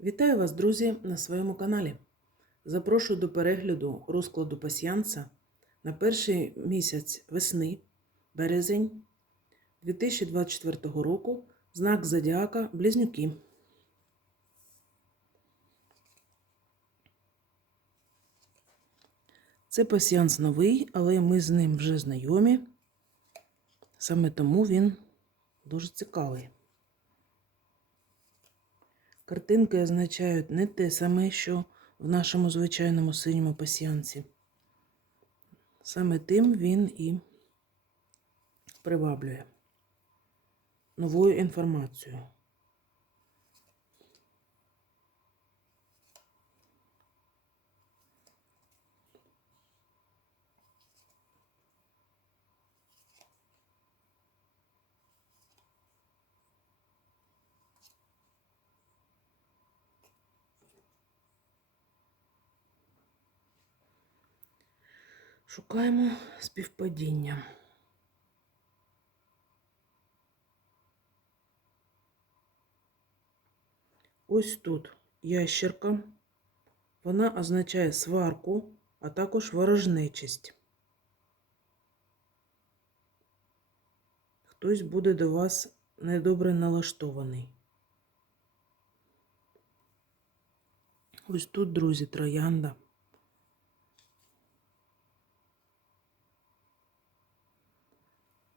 Вітаю вас, друзі, на своєму каналі. Запрошую до перегляду розкладу пасіянса на перший місяць весни, березень 2024 року, знак Зодіака Близнюки. Це пасіянс новий, але ми з ним вже знайомі. Саме тому він дуже цікавий. Картинки означають не те саме, що в нашому звичайному синьому пасіянці. Саме тим він і приваблює новою інформацією. Шукаємо співпадіння. Ось тут ящерка. Вона означає сварку, а також ворожнечість. Хтось буде до вас недобре налаштований. Ось тут, друзі, троянда.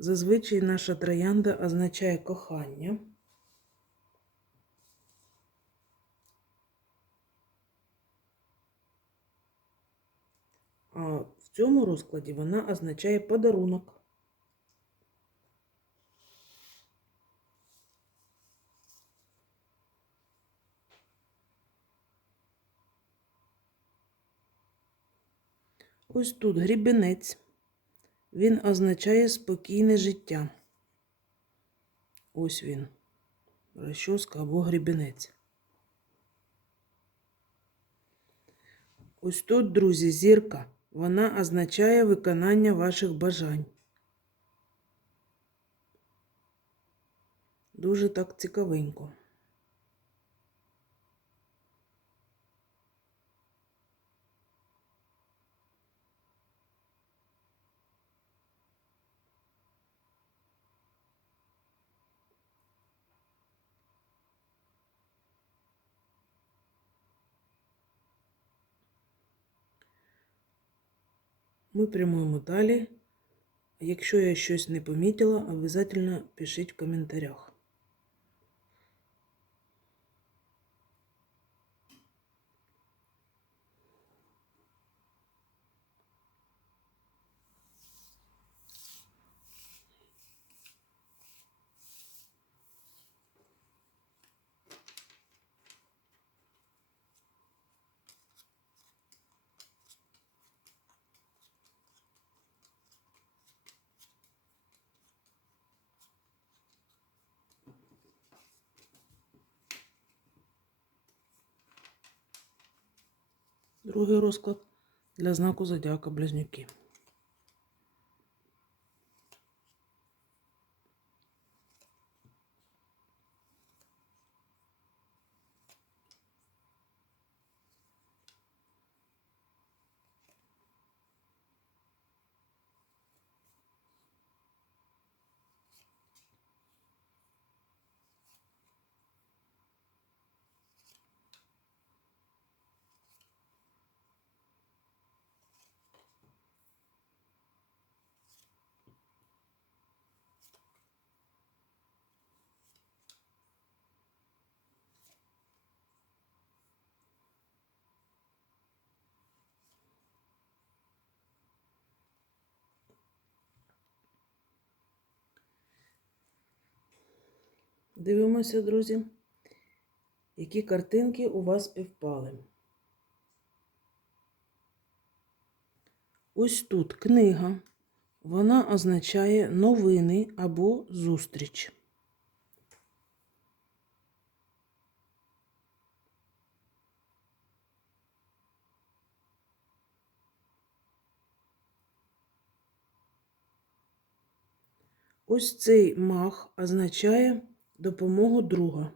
Зазвичай наша троянда означає кохання. А в цьому розкладі вона означає подарунок. Ось тут грібенець. Він означає спокійне життя. Ось він. Розчоска або грібенець. Ось тут, друзі, зірка. Вона означає виконання ваших бажань. Дуже так цікавенько. Ми прямуємо далі. Якщо я щось не помітила, обов'язково пишіть в коментарях. Другий розклад для знаку Зодіака Близнюки. Дивимося, друзі, які картинки у вас співпали. Ось тут книга. Вона означає новини або зустріч. Ось цей мах означає допомогу друга.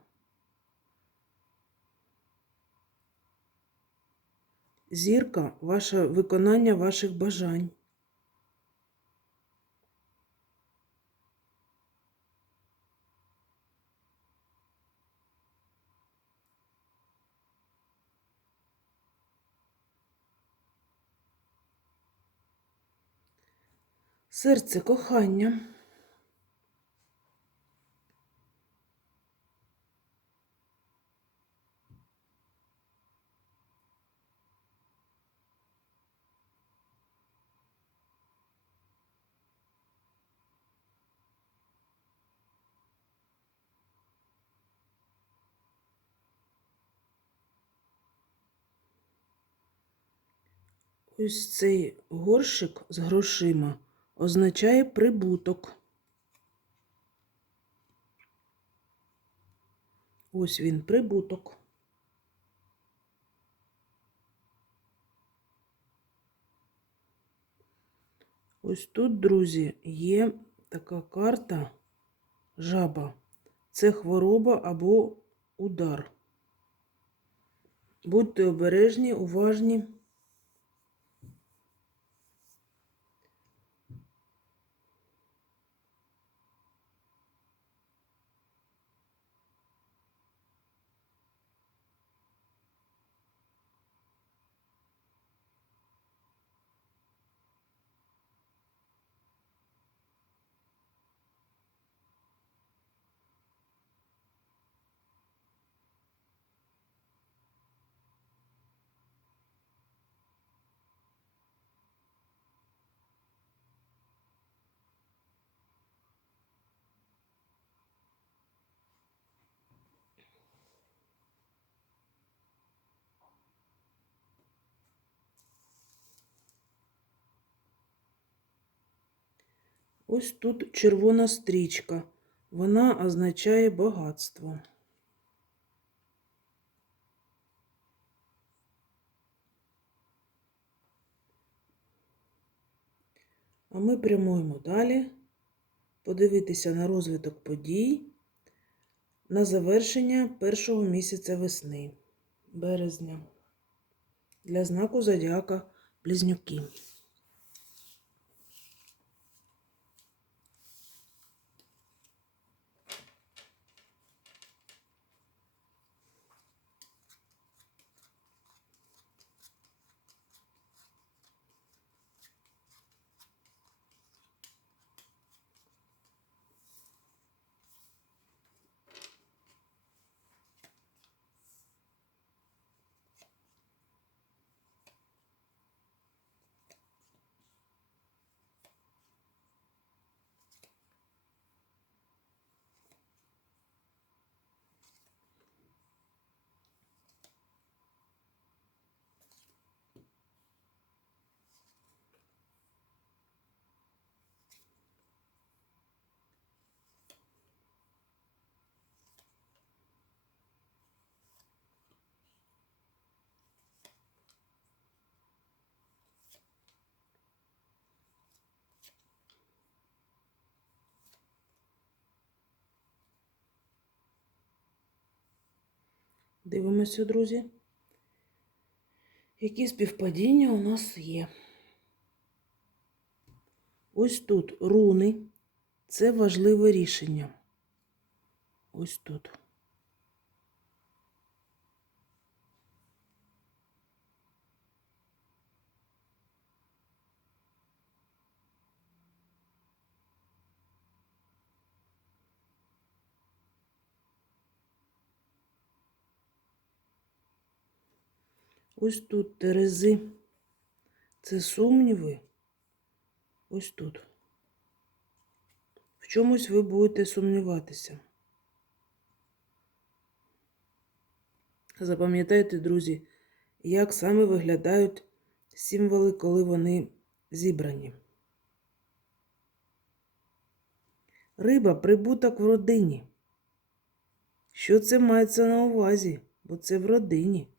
зірка ваше виконання ваших бажань. Серце кохання. Ось цей горщик з грошима означає прибуток. Ось він прибуток. Ось тут, друзі, є така карта жаба. Це хвороба або удар. Будьте обережні, уважні. Ось тут червона стрічка. Вона означає багатство. А ми прямуємо далі, подивитися на розвиток подій на завершення першого місяця весни, березня, для знаку зодіака Близнюки. Дивимося, друзі. Які співпадіння у нас є? Ось тут руни. Це важливе рішення. Ось тут. Ось тут терези. Це сумніви. Ось тут. В чомусь ви будете сумніватися. Запам'ятайте, друзі, як саме виглядають символи, коли вони зібрані. Риба прибуток в родині. Що це мається на увазі? Бо це в родині.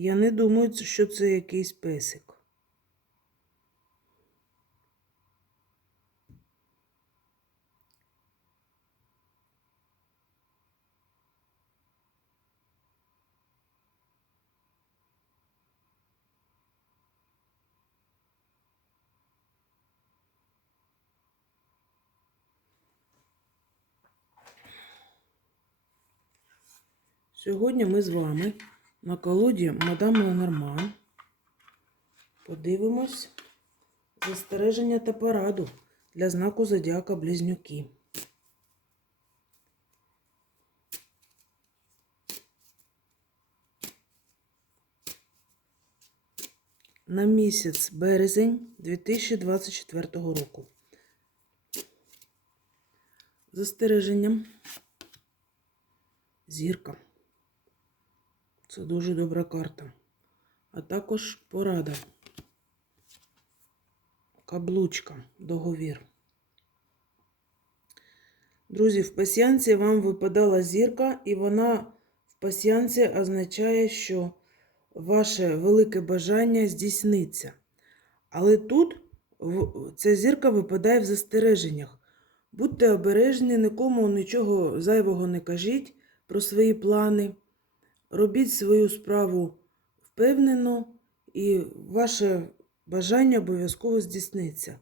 Я не думаю, що це якийсь песик. Сьогодні ми з вами на колоді Мадам Ленорман подивимось застереження та пораду для знаку Зодіака Близнюки. На місяць березень 2024 року. Застереженням зірка. Це дуже добра карта. А також порада. Каблучка, договір. Друзі, в пасіянці вам випадала зірка, і вона в пасіянці означає, що ваше велике бажання здійсниться. Але тут ця зірка випадає в застереженнях. Будьте обережні, нікому нічого зайвого не кажіть про свої плани. Робіть свою справу впевнено, і ваше бажання обов'язково здійсниться.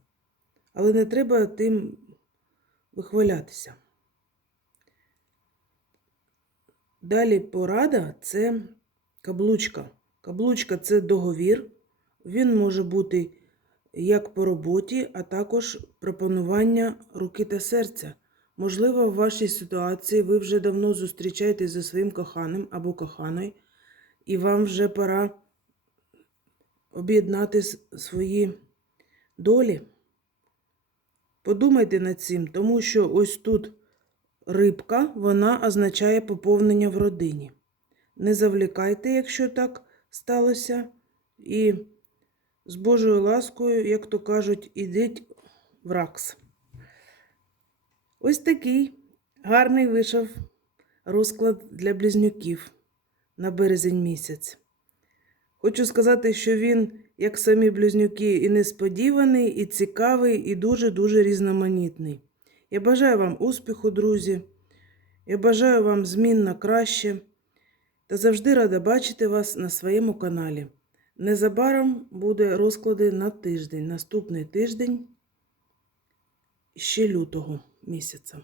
Але не треба тим вихвалятися. Далі порада це каблучка. Каблучка це договір. Він може бути як по роботі, а також пропонування руки та серця. Можливо, в вашій ситуації ви вже давно зустрічаєтесь зі своїм коханим або коханою, і вам вже пора об'єднати свої долі. Подумайте над цим, тому що ось тут рибка, вона означає поповнення в родині. Не завлікайте, якщо так сталося, і з Божою ласкою, як то кажуть, ідіть в ракс. Ось такий гарний вийшов розклад для близнюків на березень місяць. Хочу сказати, що він, як самі близнюки, і несподіваний, і цікавий, і дуже-дуже різноманітний. Я бажаю вам успіху, друзі. Я бажаю вам змін на краще та завжди рада бачити вас на своєму каналі. Незабаром буде розклади на тиждень, наступний тиждень ще лютого місяця.